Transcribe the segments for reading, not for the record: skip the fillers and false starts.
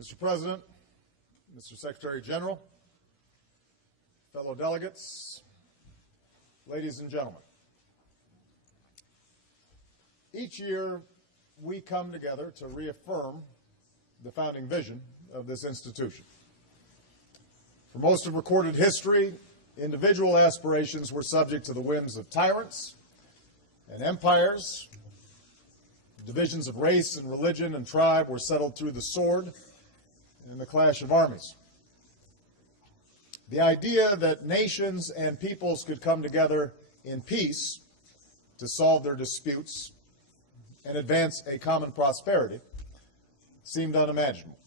Mr. President, Mr. Secretary General, fellow delegates, ladies and gentlemen. Each year, we come together to reaffirm the founding vision of this institution. For most of recorded history, individual aspirations were subject to the whims of tyrants and empires. Divisions of race and religion and tribe were settled through the sword and the clash of armies. The idea that nations and peoples could come together in peace to solve their disputes and advance a common prosperity seemed unimaginable.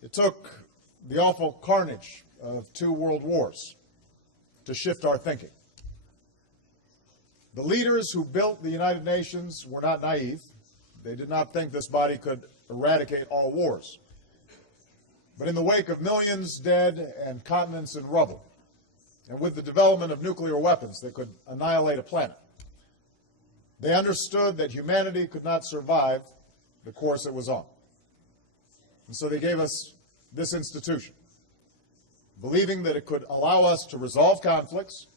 It took the awful carnage of 2 world wars to shift our thinking. The leaders who built the United Nations were not naive. They did not think this body could eradicate all wars. But in the wake of millions dead and continents in rubble, and with the development of nuclear weapons that could annihilate a planet, they understood that humanity could not survive the course it was on. And so they gave us this institution, believing that it could allow us to resolve conflicts,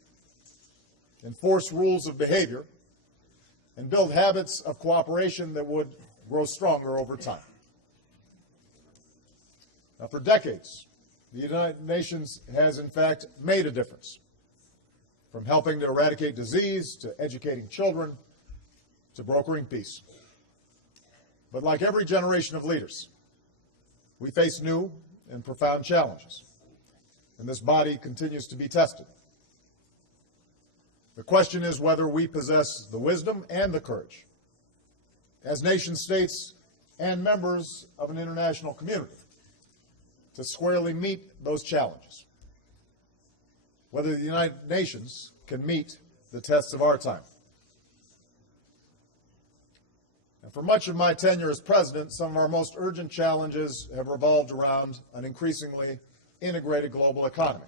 enforce rules of behavior, and build habits of cooperation that would grow stronger over time. Now, for decades, the United Nations has, in fact, made a difference, from helping to eradicate disease, to educating children, to brokering peace. But like every generation of leaders, we face new and profound challenges, and this body continues to be tested. The question is whether we possess the wisdom and the courage, as nation states and members of an international community, to squarely meet those challenges. Whether the United Nations can meet the tests of our time. And for much of my tenure as president, some of our most urgent challenges have revolved around an increasingly integrated global economy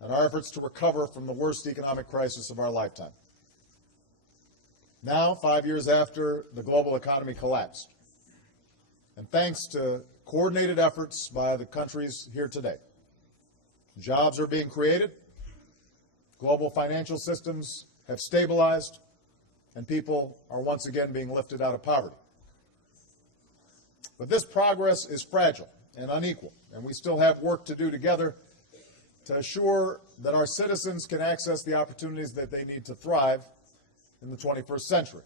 and our efforts to recover from the worst economic crisis of our lifetime. Now, 5 years after the global economy collapsed, and thanks to coordinated efforts by the countries here today, jobs are being created, global financial systems have stabilized, and people are once again being lifted out of poverty. But this progress is fragile and unequal, and we still have work to do together to assure that our citizens can access the opportunities that they need to thrive in the 21st century.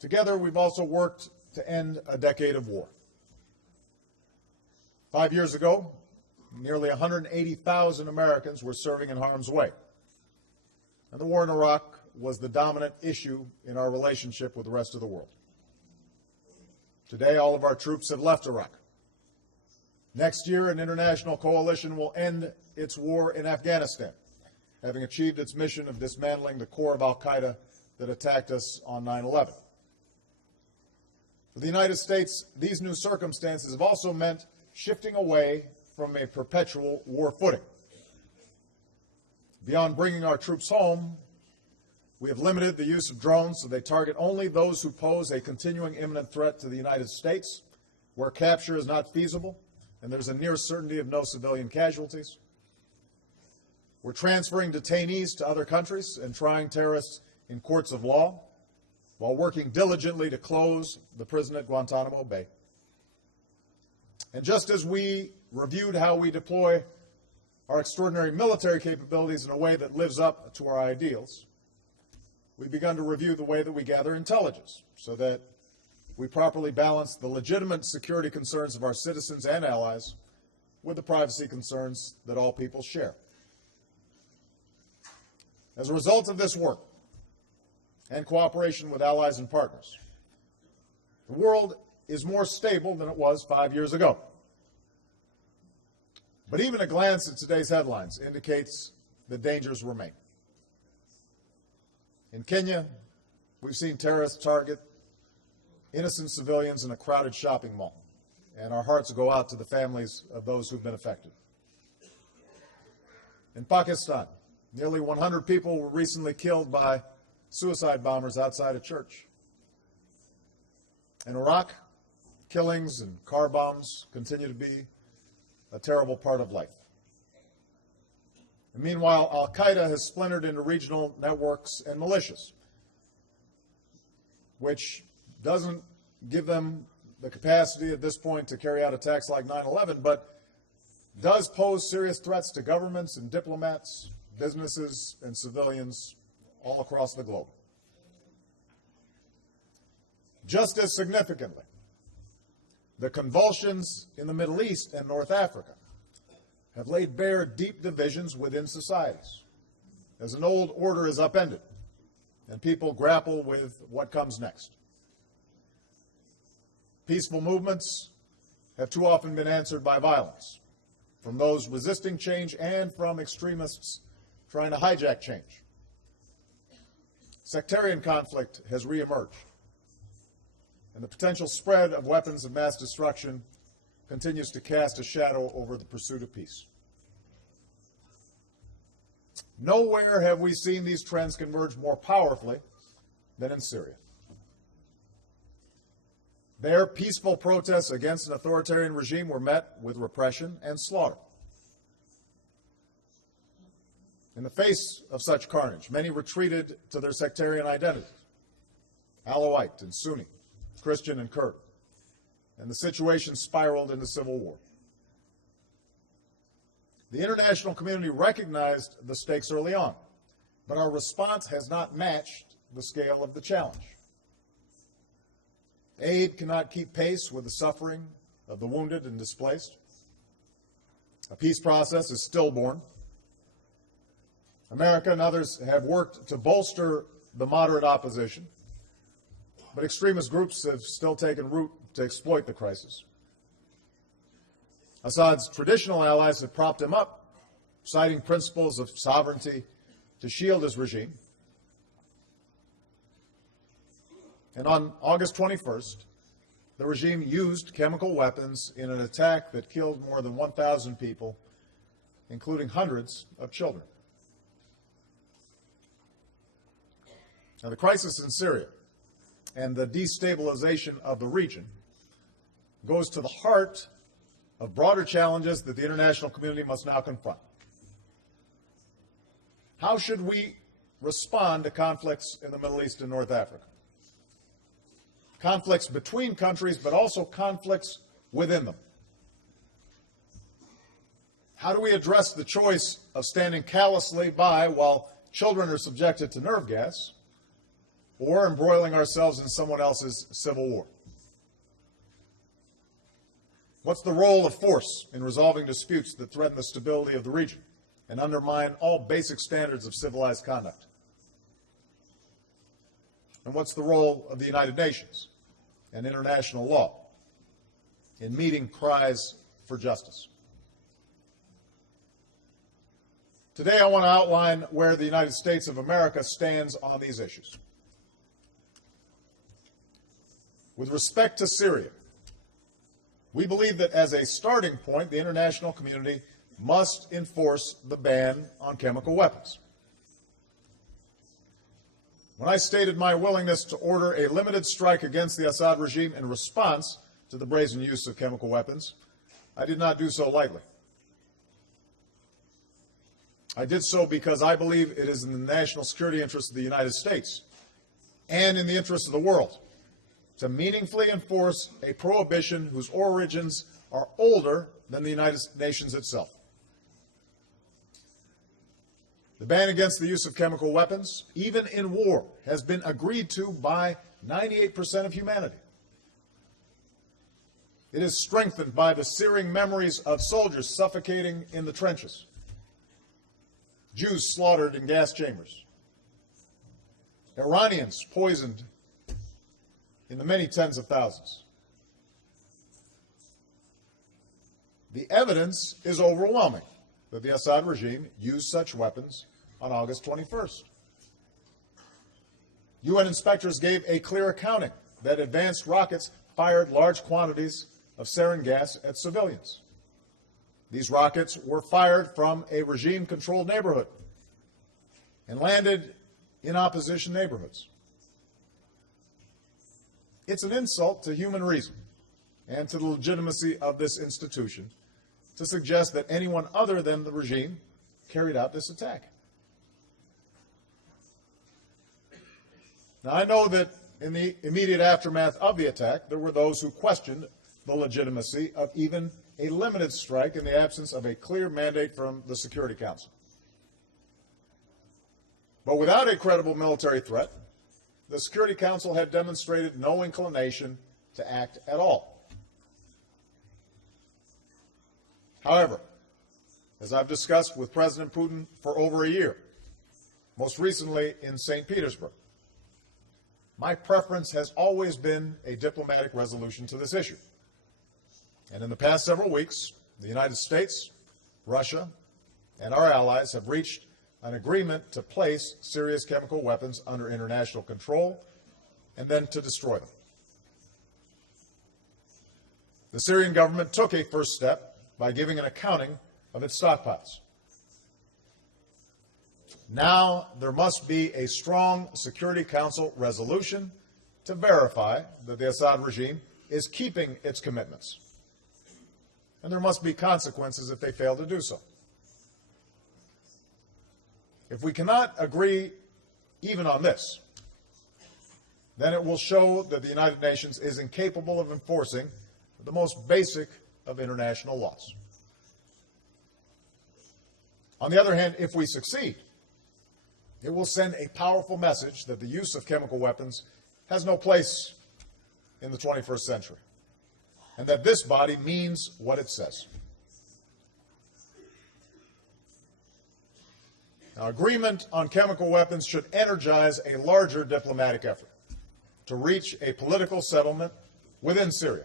Together, we've also worked to end a decade of war. 5 years ago, nearly 180,000 Americans were serving in harm's way. And the war in Iraq was the dominant issue in our relationship with the rest of the world. Today, all of our troops have left Iraq. Next year, an international coalition will end its war in Afghanistan, having achieved its mission of dismantling the core of al-Qaeda that attacked us on 9/11. For the United States, these new circumstances have also meant shifting away from a perpetual war footing. Beyond bringing our troops home, we have limited the use of drones so they target only those who pose a continuing imminent threat to the United States, where capture is not feasible and there's a near certainty of no civilian casualties. We're transferring detainees to other countries and trying terrorists in courts of law, while working diligently to close the prison at Guantanamo Bay. And just as we reviewed how we deploy our extraordinary military capabilities in a way that lives up to our ideals, we've begun to review the way that we gather intelligence so that we properly balance the legitimate security concerns of our citizens and allies with the privacy concerns that all people share. As a result of this work, and cooperation with allies and partners, the world is more stable than it was 5 years ago. But even a glance at today's headlines indicates that dangers remain. In Kenya, we've seen terrorists target innocent civilians in a crowded shopping mall, and our hearts go out to the families of those who've been affected. In Pakistan, nearly 100 people were recently killed by suicide bombers outside a church. In Iraq, killings and car bombs continue to be a terrible part of life. And meanwhile, Al-Qaeda has splintered into regional networks and militias, which doesn't give them the capacity at this point to carry out attacks like 9/11, but does pose serious threats to governments and diplomats, businesses, and civilians all across the globe. Just as significantly, the convulsions in the Middle East and North Africa have laid bare deep divisions within societies as an old order is upended and people grapple with what comes next. Peaceful movements have too often been answered by violence, from those resisting change and from extremists trying to hijack change. Sectarian conflict has reemerged, and the potential spread of weapons of mass destruction continues to cast a shadow over the pursuit of peace. Nowhere have we seen these trends converge more powerfully than in Syria. There, peaceful protests against an authoritarian regime were met with repression and slaughter. In the face of such carnage, many retreated to their sectarian identities, Alawite and Sunni, Christian and Kurd, and the situation spiraled into civil war. The international community recognized the stakes early on, but our response has not matched the scale of the challenge. Aid cannot keep pace with the suffering of the wounded and displaced. A peace process is stillborn. America and others have worked to bolster the moderate opposition, but extremist groups have still taken root to exploit the crisis. Assad's traditional allies have propped him up, citing principles of sovereignty to shield his regime. And on August 21st, the regime used chemical weapons in an attack that killed more than 1,000 people, including hundreds of children. Now, the crisis in Syria and the destabilization of the region goes to the heart of broader challenges that the international community must now confront. How should we respond to conflicts in the Middle East and North Africa? Conflicts between countries, but also conflicts within them. How do we address the choice of standing callously by while children are subjected to nerve gas, or embroiling ourselves in someone else's civil war? What's the role of force in resolving disputes that threaten the stability of the region and undermine all basic standards of civilized conduct? And what's the role of the United Nations and international law in meeting cries for justice? Today, I want to outline where the United States of America stands on these issues. With respect to Syria, we believe that as a starting point, the international community must enforce the ban on chemical weapons. When I stated my willingness to order a limited strike against the Assad regime in response to the brazen use of chemical weapons, I did not do so lightly. I did so because I believe it is in the national security interest of the United States and in the interest of the world to meaningfully enforce a prohibition whose origins are older than the United Nations itself. The ban against the use of chemical weapons, even in war, has been agreed to by 98% of humanity. It is strengthened by the searing memories of soldiers suffocating in the trenches, Jews slaughtered in gas chambers, Iranians poisoned in the many tens of thousands. The evidence is overwhelming that the Assad regime used such weapons on August 21st. UN inspectors gave a clear accounting that advanced rockets fired large quantities of sarin gas at civilians. These rockets were fired from a regime-controlled neighborhood and landed in opposition neighborhoods. It's an insult to human reason and to the legitimacy of this institution to suggest that anyone other than the regime carried out this attack. Now, I know that in the immediate aftermath of the attack, there were those who questioned the legitimacy of even a limited strike in the absence of a clear mandate from the Security Council. But without a credible military threat, the Security Council had demonstrated no inclination to act at all. However, as I've discussed with President Putin for over a year, most recently in St. Petersburg, my preference has always been a diplomatic resolution to this issue. And in the past several weeks, the United States, Russia, and our allies have reached an agreement to place Syria's chemical weapons under international control and then to destroy them. The Syrian government took a first step by giving an accounting of its stockpiles. Now there must be a strong Security Council resolution to verify that the Assad regime is keeping its commitments. And there must be consequences if they fail to do so. If we cannot agree even on this, then it will show that the United Nations is incapable of enforcing the most basic of international laws. On the other hand, if we succeed, it will send a powerful message that the use of chemical weapons has no place in the 21st century, and that this body means what it says. Now, agreement on chemical weapons should energize a larger diplomatic effort to reach a political settlement within Syria.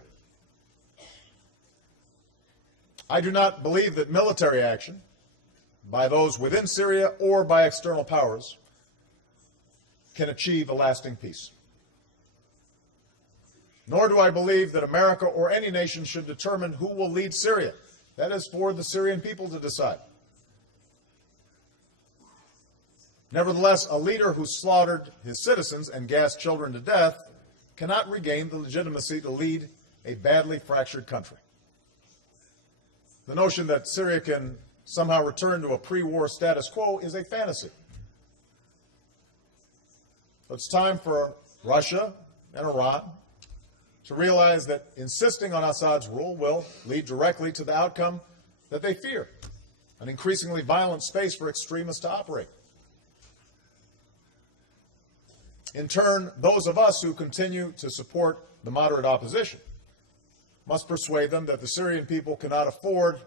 I do not believe that military action by those within Syria or by external powers can achieve a lasting peace. Nor do I believe that America or any nation should determine who will lead Syria. That is for the Syrian people to decide. Nevertheless, a leader who slaughtered his citizens and gassed children to death cannot regain the legitimacy to lead a badly fractured country. The notion that Syria can somehow return to a pre-war status quo is a fantasy. It's time for Russia and Iran to realize that insisting on Assad's rule will lead directly to the outcome that they fear, an increasingly violent space for extremists to operate. In turn, those of us who continue to support the moderate opposition must persuade them that the Syrian people cannot afford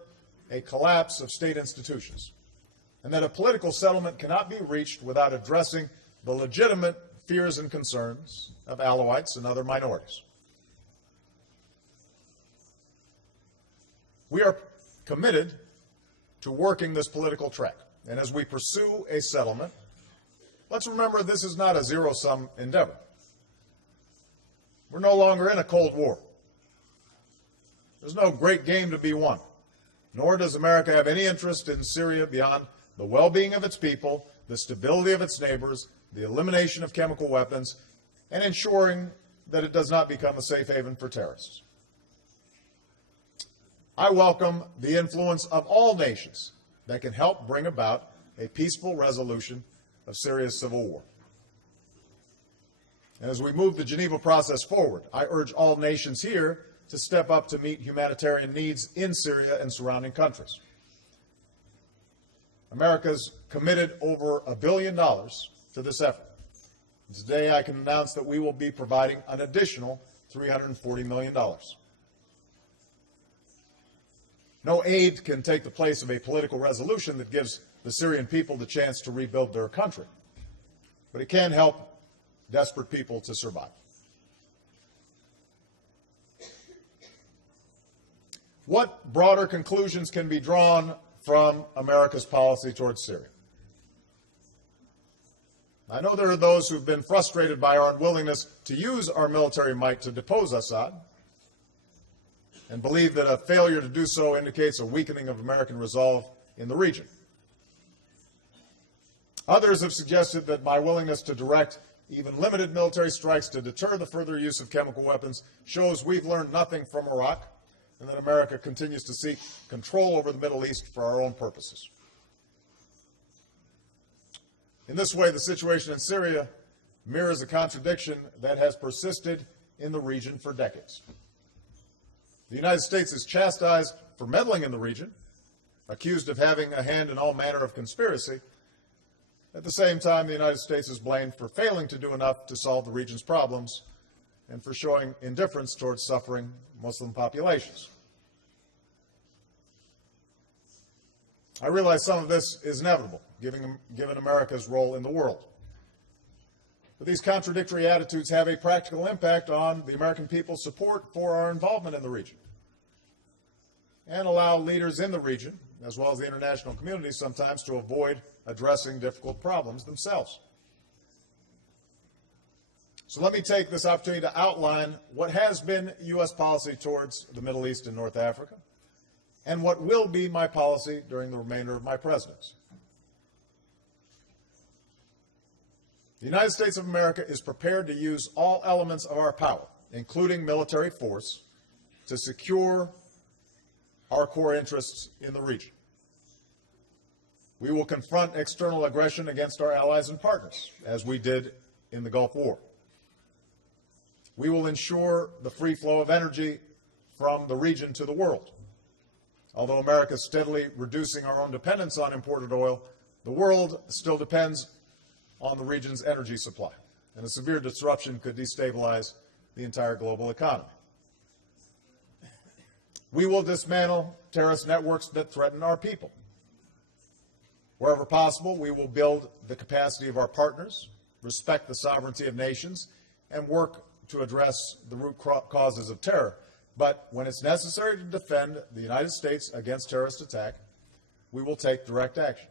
a collapse of state institutions, and that a political settlement cannot be reached without addressing the legitimate fears and concerns of Alawites and other minorities. We are committed to working this political track, and as we pursue a settlement, let's remember this is not a zero-sum endeavor. We're no longer in a Cold War. There's no great game to be won, nor does America have any interest in Syria beyond the well-being of its people, the stability of its neighbors, the elimination of chemical weapons, and ensuring that it does not become a safe haven for terrorists. I welcome the influence of all nations that can help bring about a peaceful resolution of Syria's civil war. And as we move the Geneva process forward, I urge all nations here to step up to meet humanitarian needs in Syria and surrounding countries. America's committed over $1 billion to this effort. And today I can announce that we will be providing an additional $340 million. No aid can take the place of a political resolution that gives the Syrian people the chance to rebuild their country, but it can help desperate people to survive. What broader conclusions can be drawn from America's policy towards Syria? I know there are those who've been frustrated by our unwillingness to use our military might to depose Assad and believe that a failure to do so indicates a weakening of American resolve in the region. Others have suggested that my willingness to direct even limited military strikes to deter the further use of chemical weapons shows we've learned nothing from Iraq and that America continues to seek control over the Middle East for our own purposes. In this way, the situation in Syria mirrors a contradiction that has persisted in the region for decades. The United States is chastised for meddling in the region, accused of having a hand in all manner of conspiracy. At the same time, the United States is blamed for failing to do enough to solve the region's problems and for showing indifference towards suffering Muslim populations. I realize some of this is inevitable, given America's role in the world. But these contradictory attitudes have a practical impact on the American people's support for our involvement in the region and allow leaders in the region, as well as the international community, sometimes to avoid addressing difficult problems themselves. So let me take this opportunity to outline what has been U.S. policy towards the Middle East and North Africa and what will be my policy during the remainder of my presidency. The United States of America is prepared to use all elements of our power, including military force, to secure our core interests in the region. We will confront external aggression against our allies and partners, as we did in the Gulf War. We will ensure the free flow of energy from the region to the world. Although America is steadily reducing our own dependence on imported oil, the world still depends on the region's energy supply, and a severe disruption could destabilize the entire global economy. We will dismantle terrorist networks that threaten our people. Wherever possible, we will build the capacity of our partners, respect the sovereignty of nations, and work to address the root causes of terror. But when it's necessary to defend the United States against terrorist attack, we will take direct action.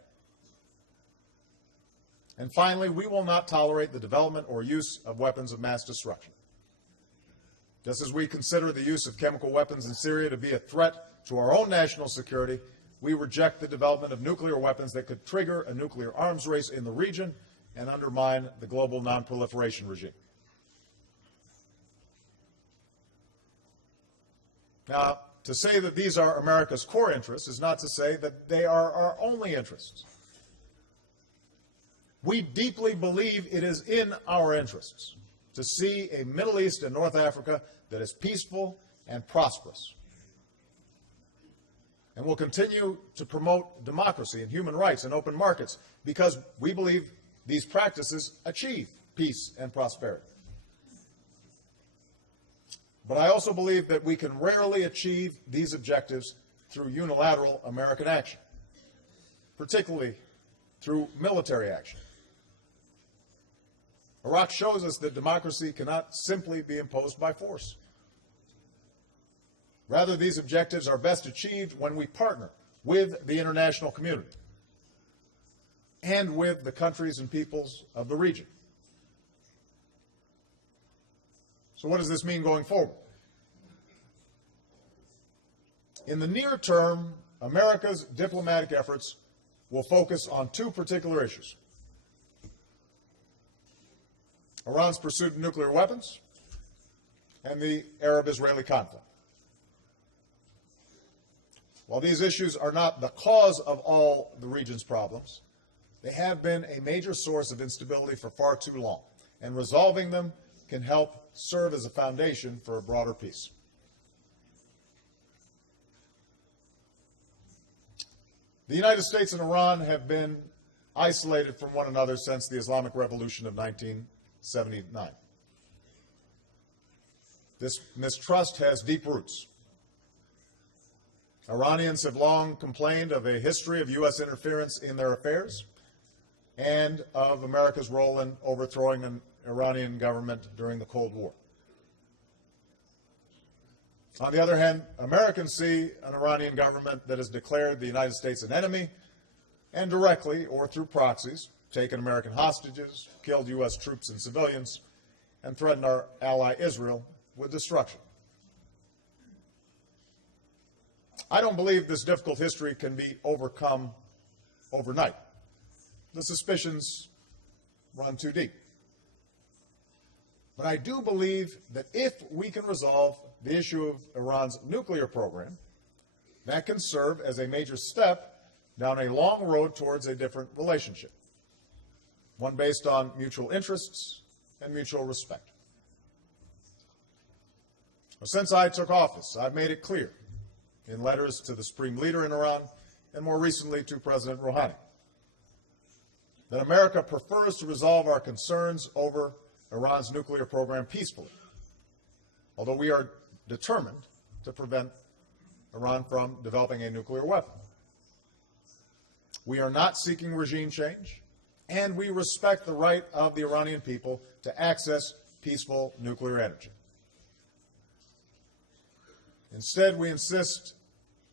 And finally, we will not tolerate the development or use of weapons of mass destruction. Just as we consider the use of chemical weapons in Syria to be a threat to our own national security, we reject the development of nuclear weapons that could trigger a nuclear arms race in the region and undermine the global nonproliferation regime. Now, to say that these are America's core interests is not to say that they are our only interests. We deeply believe it is in our interests to see a Middle East and North Africa that is peaceful and prosperous. And we'll continue to promote democracy and human rights and open markets because we believe these practices achieve peace and prosperity. But I also believe that we can rarely achieve these objectives through unilateral American action, particularly through military action. Iraq shows us that democracy cannot simply be imposed by force. Rather, these objectives are best achieved when we partner with the international community and with the countries and peoples of the region. So what does this mean going forward? In the near term, America's diplomatic efforts will focus on two particular issues: Iran's pursuit of nuclear weapons and the Arab-Israeli conflict. While these issues are not the cause of all the region's problems, they have been a major source of instability for far too long, and resolving them can help serve as a foundation for a broader peace. The United States and Iran have been isolated from one another since the Islamic Revolution of 1979. This mistrust has deep roots. Iranians have long complained of a history of U.S. interference in their affairs and of America's role in overthrowing an Iranian government during the Cold War. On the other hand, Americans see an Iranian government that has declared the United States an enemy and directly or through proxies taken American hostages, killed U.S. troops and civilians, and threatened our ally Israel with destruction. I don't believe this difficult history can be overcome overnight. The suspicions run too deep. But I do believe that if we can resolve the issue of Iran's nuclear program, that can serve as a major step down a long road towards a different relationship, one based on mutual interests and mutual respect. Well, since I took office, I've made it clear in letters to the supreme leader in Iran and more recently to President Rouhani that America prefers to resolve our concerns over Iran's nuclear program peacefully, although we are determined to prevent Iran from developing a nuclear weapon. We are not seeking regime change, and we respect the right of the Iranian people to access peaceful nuclear energy. Instead, we insist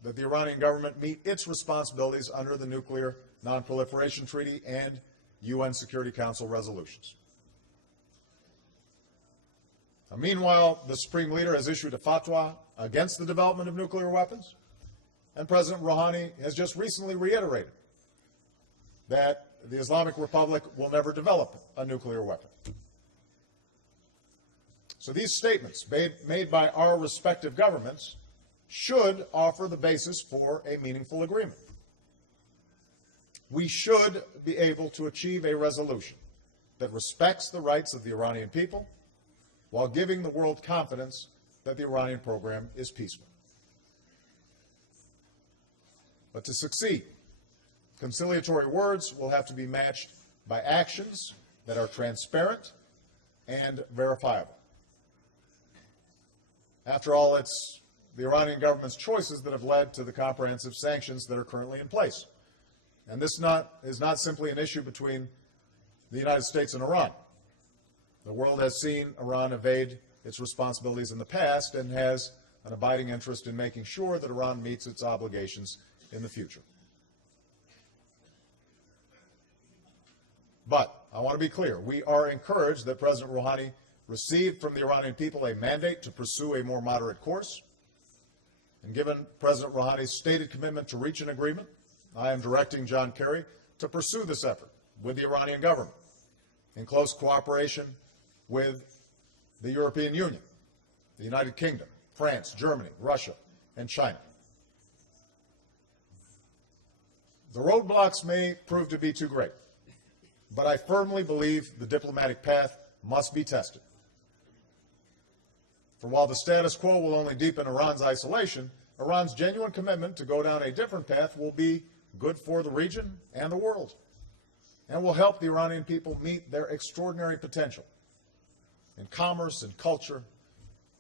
that the Iranian government meet its responsibilities under the Nuclear Non-Proliferation Treaty and UN Security Council resolutions. Now, meanwhile, the Supreme Leader has issued a fatwa against the development of nuclear weapons, and President Rouhani has just recently reiterated that the Islamic Republic will never develop a nuclear weapon. So these statements made by our respective governments should offer the basis for a meaningful agreement. We should be able to achieve a resolution that respects the rights of the Iranian people while giving the world confidence that the Iranian program is peaceful. But to succeed, conciliatory words will have to be matched by actions that are transparent and verifiable. After all, it's the Iranian government's choices that have led to the comprehensive sanctions that are currently in place. And this is not simply an issue between the United States and Iran. The world has seen Iran evade its responsibilities in the past and has an abiding interest in making sure that Iran meets its obligations in the future. But I want to be clear, we are encouraged that President Rouhani received from the Iranian people a mandate to pursue a more moderate course. And given President Rouhani's stated commitment to reach an agreement, I am directing John Kerry to pursue this effort with the Iranian government in close cooperation with the European Union, the United Kingdom, France, Germany, Russia, and China. The roadblocks may prove to be too great, but I firmly believe the diplomatic path must be tested. For while the status quo will only deepen Iran's isolation, Iran's genuine commitment to go down a different path will be good for the region and the world, and will help the Iranian people meet their extraordinary potential in commerce and culture,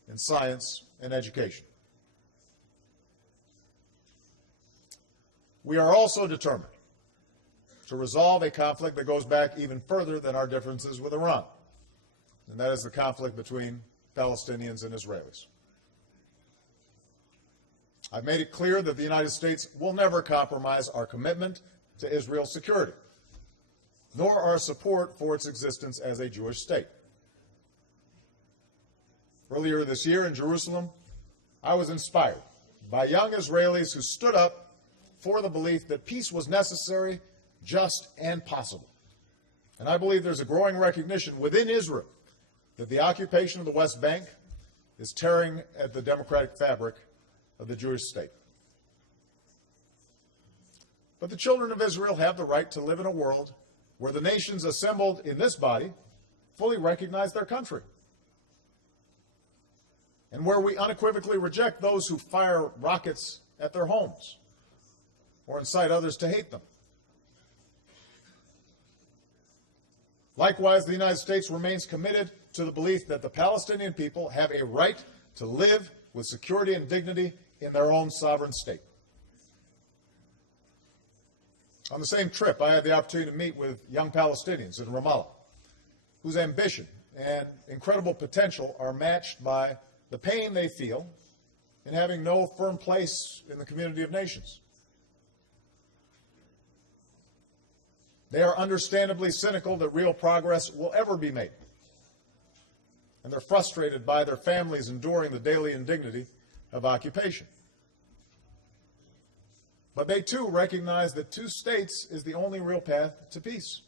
in science and education. We are also determined to resolve a conflict that goes back even further than our differences with Iran, and that is the conflict between Palestinians and Israelis. I've made it clear that the United States will never compromise our commitment to Israel's security, nor our support for its existence as a Jewish state. Earlier this year in Jerusalem, I was inspired by young Israelis who stood up for the belief that peace was necessary, just, and possible. And I believe there's a growing recognition within Israel that the occupation of the West Bank is tearing at the democratic fabric of the Jewish state. But the children of Israel have the right to live in a world where the nations assembled in this body fully recognize their country, and where we unequivocally reject those who fire rockets at their homes or incite others to hate them. Likewise, the United States remains committed to the belief that the Palestinian people have a right to live with security and dignity in their own sovereign state. On the same trip, I had the opportunity to meet with young Palestinians in Ramallah, whose ambition and incredible potential are matched by the pain they feel in having no firm place in the community of nations. They are understandably cynical that real progress will ever be made, and they're frustrated by their families enduring the daily indignity of occupation. But they too recognize that two states is the only real path to peace.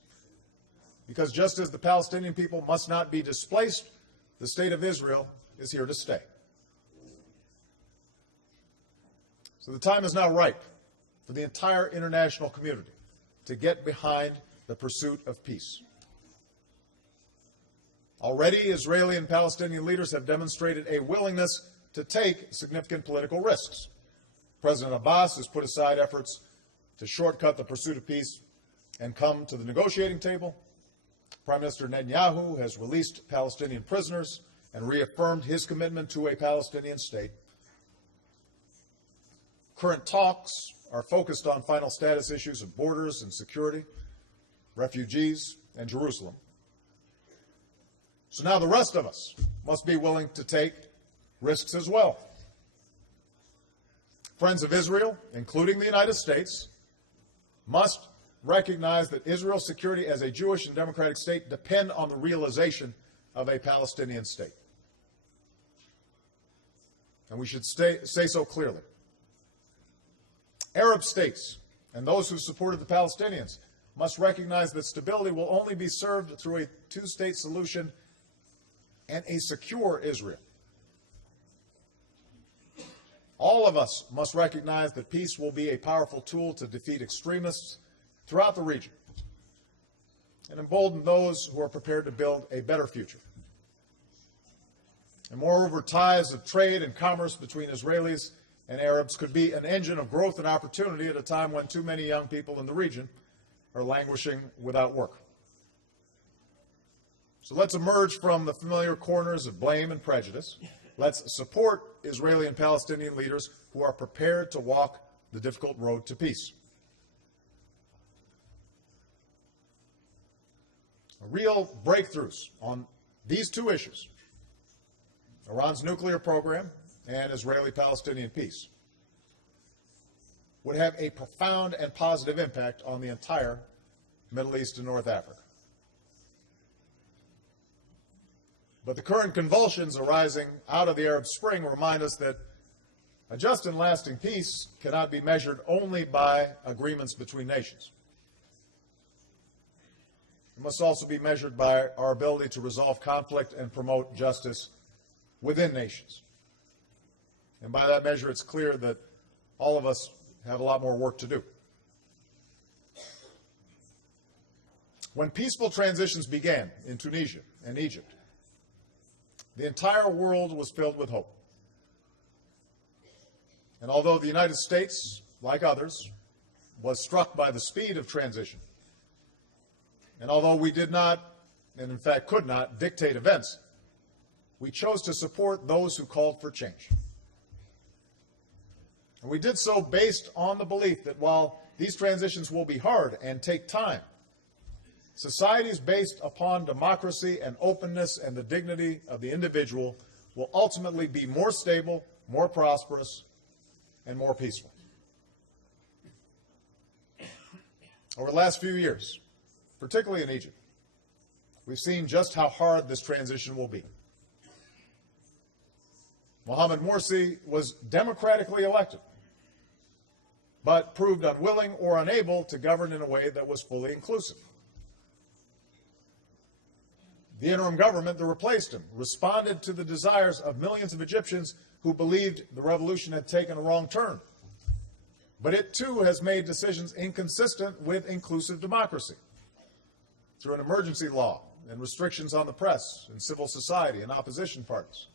Because just as the Palestinian people must not be displaced the state of Israel is here to stay. So the time is now ripe for the entire international community to get behind the pursuit of peace. Already, Israeli and Palestinian leaders have demonstrated a willingness to take significant political risks. President Abbas has put aside efforts to shortcut the pursuit of peace and come to the negotiating table. Prime Minister Netanyahu has released Palestinian prisoners and reaffirmed his commitment to a Palestinian state. Current talks are focused on final status issues of borders and security, refugees, and Jerusalem. So now the rest of us must be willing to take risks as well. Friends of Israel, including the United States, must recognize that Israel's security as a Jewish and democratic state depend on the realization of a Palestinian state. And we should say so clearly. Arab states and those who supported the Palestinians must recognize that stability will only be served through a two-state solution and a secure Israel. All of us must recognize that peace will be a powerful tool to defeat extremists throughout the region and embolden those who are prepared to build a better future. And moreover, ties of trade and commerce between Israelis and Arabs could be an engine of growth and opportunity at a time when too many young people in the region are languishing without work. So let's emerge from the familiar corners of blame and prejudice. Let's support Israeli and Palestinian leaders who are prepared to walk the difficult road to peace. Real breakthroughs on these two issues, Iran's nuclear program and Israeli-Palestinian peace, would have a profound and positive impact on the entire Middle East and North Africa. But the current convulsions arising out of the Arab Spring remind us that a just and lasting peace cannot be measured only by agreements between nations. It must also be measured by our ability to resolve conflict and promote justice within nations. And by that measure, it's clear that all of us have a lot more work to do. When peaceful transitions began in Tunisia and Egypt, the entire world was filled with hope. And although the United States, like others, was struck by the speed of transition, and although we did not, and in fact could not, dictate events, we chose to support those who called for change. And we did so based on the belief that while these transitions will be hard and take time, societies based upon democracy and openness and the dignity of the individual will ultimately be more stable, more prosperous, and more peaceful. Over the last few years, particularly in Egypt, we've seen just how hard this transition will be. Mohamed Morsi was democratically elected, but proved unwilling or unable to govern in a way that was fully inclusive. The interim government that replaced him responded to the desires of millions of Egyptians who believed the revolution had taken a wrong turn. But it too has made decisions inconsistent with inclusive democracy through an emergency law and restrictions on the press and civil society and opposition parties.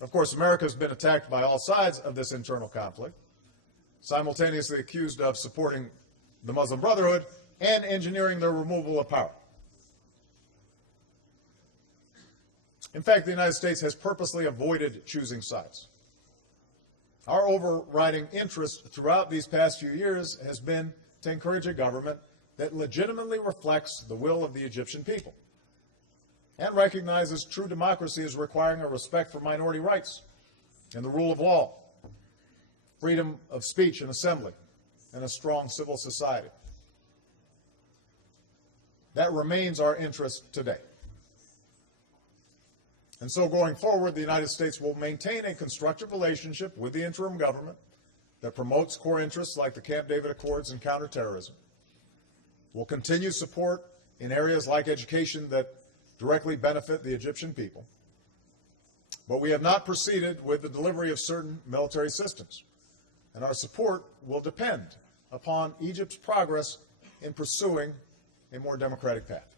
Of course, America has been attacked by all sides of this internal conflict, simultaneously accused of supporting the Muslim Brotherhood and engineering their removal of power. In fact, the United States has purposely avoided choosing sides. Our overriding interest throughout these past few years has been to encourage a government that legitimately reflects the will of the Egyptian people and recognizes true democracy as requiring a respect for minority rights and the rule of law, freedom of speech and assembly, and a strong civil society. That remains our interest today. And so going forward, the United States will maintain a constructive relationship with the interim government that promotes core interests like the Camp David Accords and counterterrorism. We'll continue support in areas like education that directly benefit the Egyptian people, but we have not proceeded with the delivery of certain military systems, and our support will depend upon Egypt's progress in pursuing a more democratic path.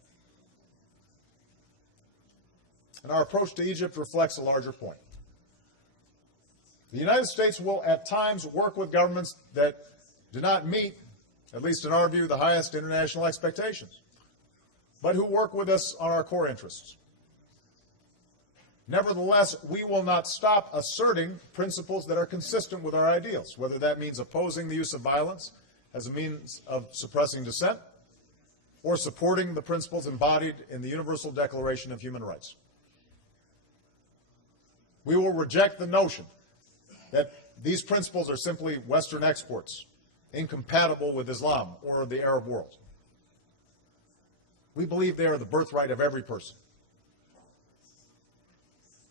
And our approach to Egypt reflects a larger point. The United States will at times work with governments that do not meet, at least in our view, the highest international expectations, but who work with us on our core interests. Nevertheless, we will not stop asserting principles that are consistent with our ideals, whether that means opposing the use of violence as a means of suppressing dissent or supporting the principles embodied in the Universal Declaration of Human Rights. We will reject the notion that these principles are simply Western exports, incompatible with Islam or the Arab world. We believe they are the birthright of every person.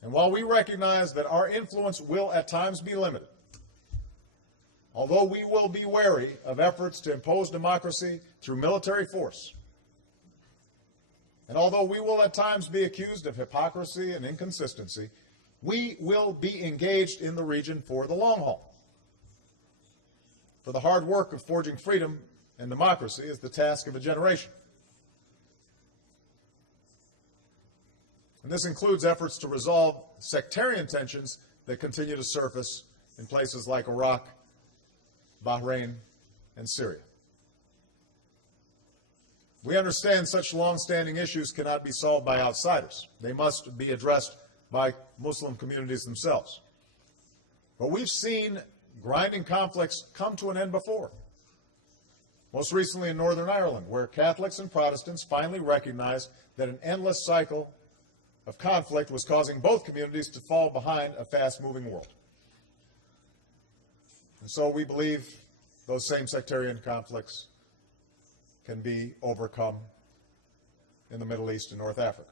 And while we recognize that our influence will at times be limited, although we will be wary of efforts to impose democracy through military force, and although we will at times be accused of hypocrisy and inconsistency, we will be engaged in the region for the long haul. For the hard work of forging freedom and democracy is the task of a generation. And this includes efforts to resolve sectarian tensions that continue to surface in places like Iraq, Bahrain, and Syria. We understand such long-standing issues cannot be solved by outsiders. They must be addressed by Muslim communities themselves. But we've seen grinding conflicts come to an end before. Most recently in Northern Ireland, where Catholics and Protestants finally recognized that an endless cycle of conflict was causing both communities to fall behind a fast-moving world. And so we believe those same sectarian conflicts can be overcome in the Middle East and North Africa.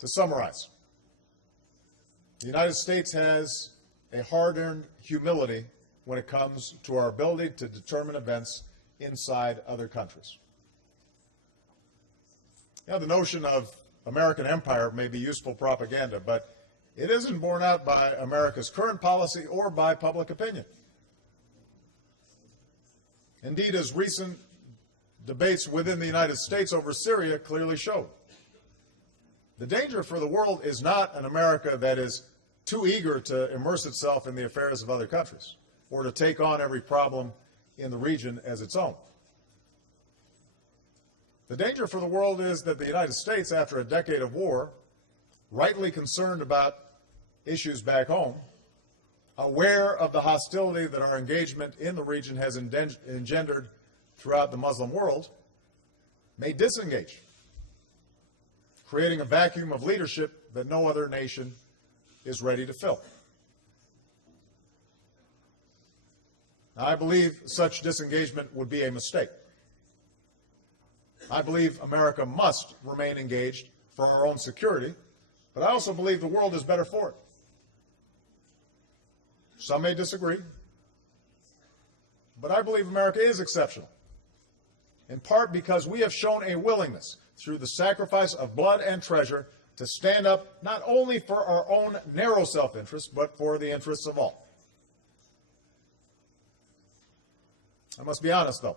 To summarize, the United States has a hard-earned humility when it comes to our ability to determine events inside other countries. The notion of American empire may be useful propaganda, but it isn't borne out by America's current policy or by public opinion. Indeed, as recent debates within the United States over Syria clearly showed, the danger for the world is not an America that is too eager to immerse itself in the affairs of other countries or to take on every problem in the region as its own. The danger for the world is that the United States, after a decade of war, rightly concerned about issues back home, aware of the hostility that our engagement in the region has engendered throughout the Muslim world, may disengage, creating a vacuum of leadership that no other nation is ready to fill. Now, I believe such disengagement would be a mistake. I believe America must remain engaged for our own security, but I also believe the world is better for it. Some may disagree, but I believe America is exceptional, in part because we have shown a willingness, through the sacrifice of blood and treasure, to stand up not only for our own narrow self-interest, but for the interests of all. I must be honest, though.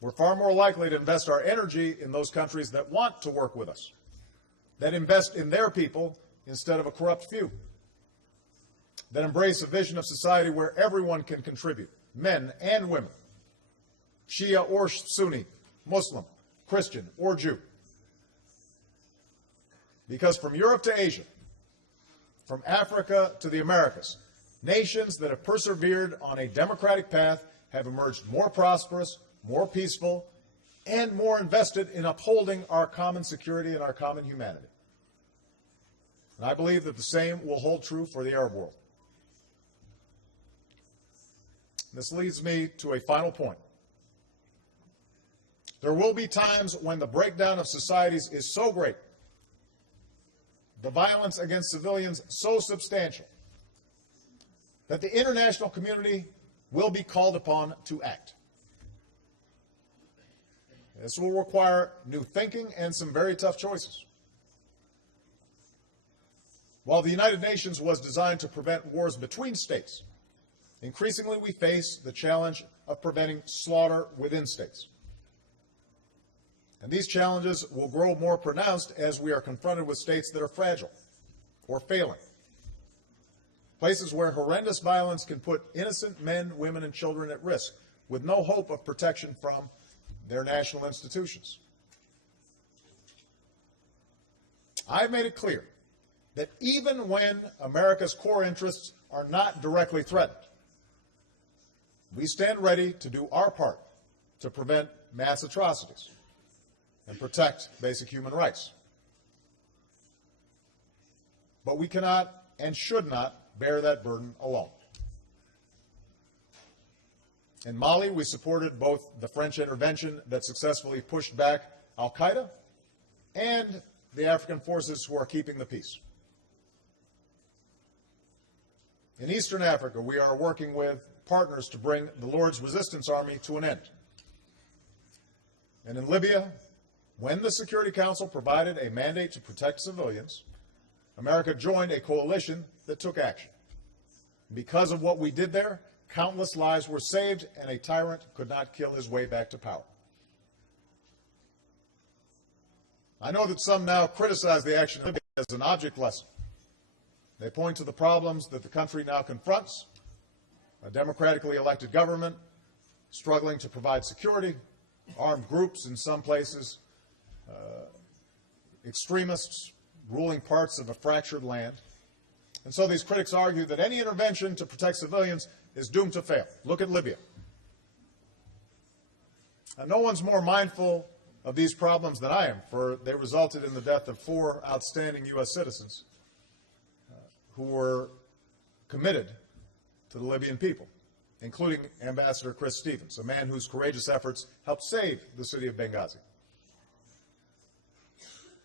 We're far more likely to invest our energy in those countries that want to work with us, that invest in their people instead of a corrupt few, that embrace a vision of society where everyone can contribute, men and women, Shia or Sunni, Muslim, Christian or Jew. Because from Europe to Asia, from Africa to the Americas, nations that have persevered on a democratic path have emerged more prosperous, more peaceful, and more invested in upholding our common security and our common humanity. And I believe that the same will hold true for the Arab world. This leads me to a final point. There will be times when the breakdown of societies is so great, the violence against civilians so substantial, that the international community will be called upon to act. This will require new thinking and some very tough choices. While the United Nations was designed to prevent wars between states, increasingly we face the challenge of preventing slaughter within states. And these challenges will grow more pronounced as we are confronted with states that are fragile or failing. Places where horrendous violence can put innocent men, women, and children at risk with no hope of protection from their national institutions. I've made it clear that even when America's core interests are not directly threatened, we stand ready to do our part to prevent mass atrocities and protect basic human rights. But we cannot and should not bear that burden alone. In Mali, we supported both the French intervention that successfully pushed back al-Qaeda and the African forces who are keeping the peace. In Eastern Africa, we are working with partners to bring the Lord's Resistance Army to an end. And in Libya, when the Security Council provided a mandate to protect civilians, America joined a coalition that took action. Because of what we did there, countless lives were saved, and a tyrant could not kill his way back to power. I know that some now criticize the action of Libya as an object lesson. They point to the problems that the country now confronts: a democratically elected government struggling to provide security, armed groups in some places, extremists ruling parts of a fractured land. And so these critics argue that any intervention to protect civilians is doomed to fail. Look at Libya. And no one's more mindful of these problems than I am, for they resulted in the death of 4 outstanding U.S. citizens who were committed to the Libyan people, including Ambassador Chris Stevens, a man whose courageous efforts helped save the city of Benghazi.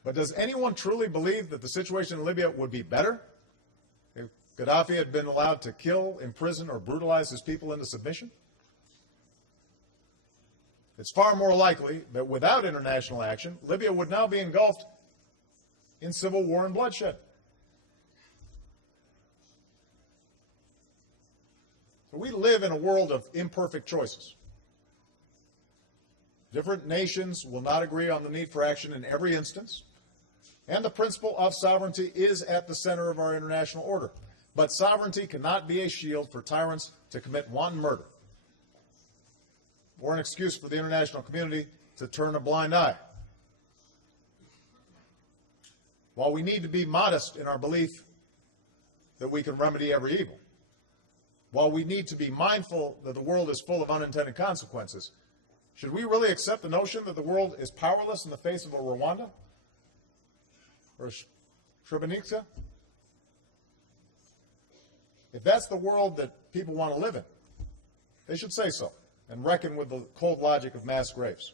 But does anyone truly believe that the situation in Libya would be better if Gaddafi had been allowed to kill, imprison, or brutalize his people into submission? It's far more likely that without international action, Libya would now be engulfed in civil war and bloodshed. We live in a world of imperfect choices. Different nations will not agree on the need for action in every instance, and the principle of sovereignty is at the center of our international order. But sovereignty cannot be a shield for tyrants to commit wanton murder, or an excuse for the international community to turn a blind eye. While we need to be modest in our belief that we can remedy every evil, while we need to be mindful that the world is full of unintended consequences, should we really accept the notion that the world is powerless in the face of a Rwanda or a Srebrenica? If that's the world that people want to live in, they should say so and reckon with the cold logic of mass graves.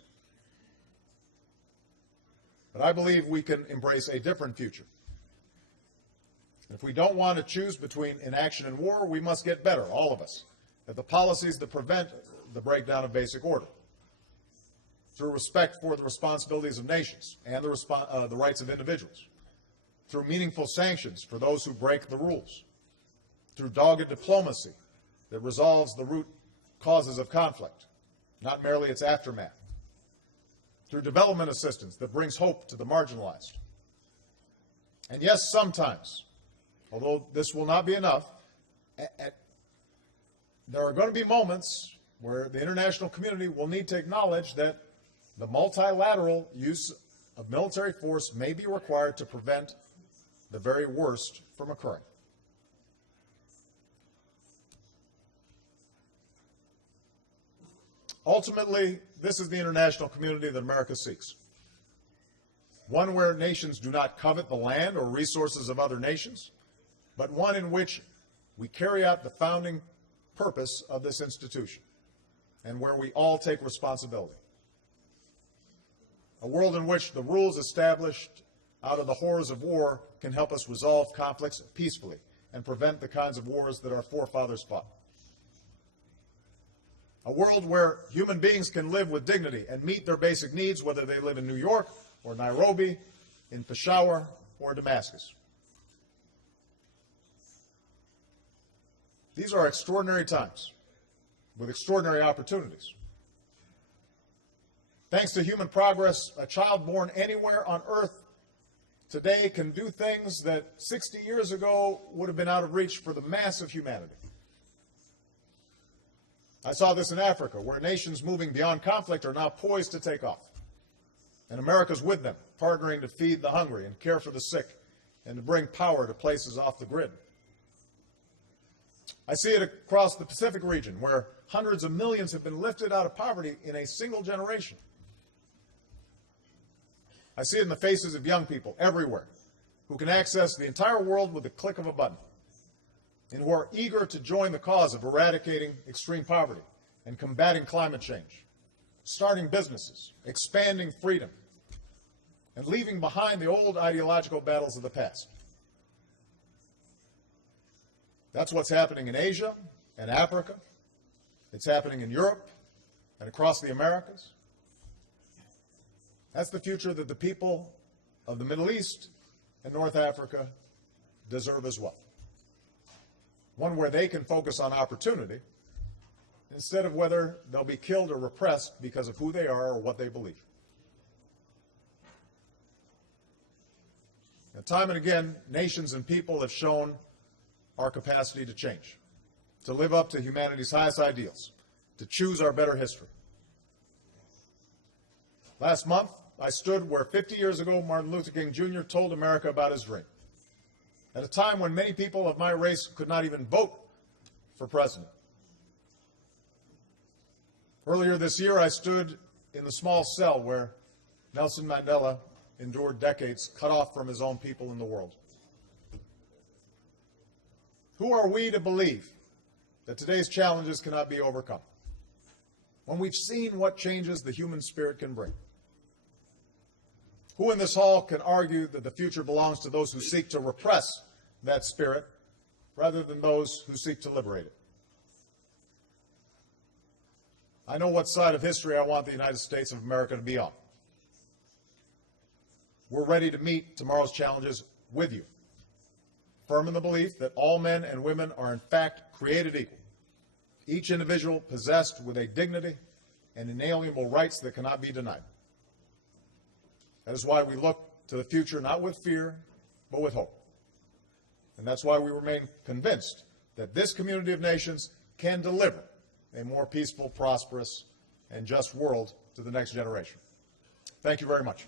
But I believe we can embrace a different future. If we don't want to choose between inaction and war, we must get better, all of us, at the policies that prevent the breakdown of basic order, through respect for the responsibilities of nations and the rights of individuals, through meaningful sanctions for those who break the rules, through dogged diplomacy that resolves the root causes of conflict, not merely its aftermath, through development assistance that brings hope to the marginalized. And yes, sometimes, although this will not be enough, there are going to be moments where the international community will need to acknowledge that the multilateral use of military force may be required to prevent the very worst from occurring. Ultimately, this is the international community that America seeks. One where nations do not covet the land or resources of other nations, but one in which we carry out the founding purpose of this institution, and where we all take responsibility. A world in which the rules established out of the horrors of war can help us resolve conflicts peacefully and prevent the kinds of wars that our forefathers fought. A world where human beings can live with dignity and meet their basic needs, whether they live in New York or Nairobi, in Peshawar or Damascus. These are extraordinary times with extraordinary opportunities. Thanks to human progress, a child born anywhere on earth today can do things that 60 years ago would have been out of reach for the mass of humanity. I saw this in Africa, where nations moving beyond conflict are now poised to take off. And America's with them, partnering to feed the hungry and care for the sick and to bring power to places off the grid. I see it across the Pacific region, where hundreds of millions have been lifted out of poverty in a single generation. I see it in the faces of young people everywhere who can access the entire world with the click of a button and who are eager to join the cause of eradicating extreme poverty and combating climate change, starting businesses, expanding freedom, and leaving behind the old ideological battles of the past. That's what's happening in Asia and Africa. It's happening in Europe and across the Americas. That's the future that the people of the Middle East and North Africa deserve as well. One where they can focus on opportunity instead of whether they'll be killed or repressed because of who they are or what they believe. Now, time and again, nations and people have shown our capacity to change, to live up to humanity's highest ideals, to choose our better history. Last month, I stood where 50 years ago Martin Luther King Jr. told America about his dream, at a time when many people of my race could not even vote for president. Earlier this year, I stood in the small cell where Nelson Mandela endured decades cut off from his own people in the world. Who are we to believe that today's challenges cannot be overcome, when we've seen what changes the human spirit can bring? Who in this hall can argue that the future belongs to those who seek to repress that spirit rather than those who seek to liberate it? I know what side of history I want the United States of America to be on. We're ready to meet tomorrow's challenges with you, firm in the belief that all men and women are in fact created equal, each individual possessed with a dignity and inalienable rights that cannot be denied. That is why we look to the future not with fear, but with hope. And that's why we remain convinced that this community of nations can deliver a more peaceful, prosperous, and just world to the next generation. Thank you very much.